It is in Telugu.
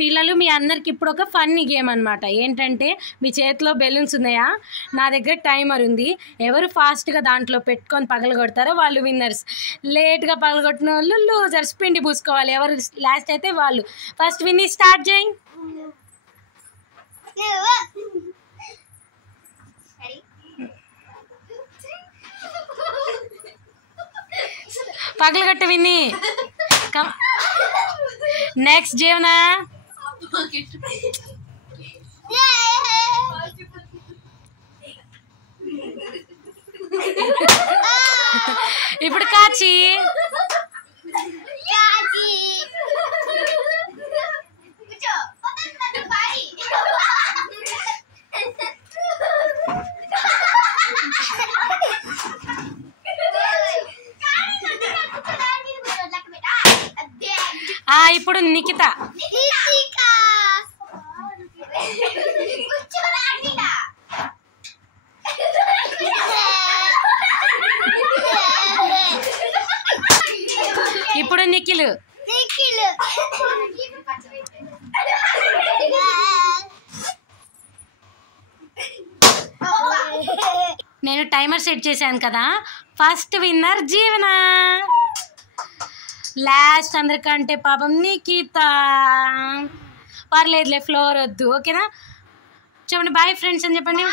పిల్లలు మీ అందరికి ఇప్పుడు ఒక ఫన్నీ గేమ్ అనమాట. ఏంటంటే మీ చేతిలో బెలూన్స్ ఉన్నాయా, నా దగ్గర టైమర్ ఉంది. ఎవరు ఫాస్ట్గా దాంట్లో పెట్టుకొని పగలగొడతారో వాళ్ళు విన్నర్స్, లేట్గా పగలగొట్టిన వాళ్ళు లూజర్స్, పిండి పూసుకోవాలి. ఎవరు లాస్ట్ అయితే వాళ్ళు. ఫస్ట్ విన్ని స్టార్ట్ చేయి. పగలగొట్ట విన్ని. నెక్స్ట్ జీవన. ఇప్పుడు కాచి. ఇప్పుడు నిఖిత. ఇప్పుడు నిఖిల్. నేను టైమర్ సెట్ చేశాను కదా. ఫస్ట్ విన్నర్ జీవన, లాస్ట్ అందరికంటే పాపం నిఖిత. పర్లేదులే, ఫ్లోర్ వద్దు. ఓకేనా? చెప్పండి బాయ్ ఫ్రెండ్స్ అని చెప్పండి.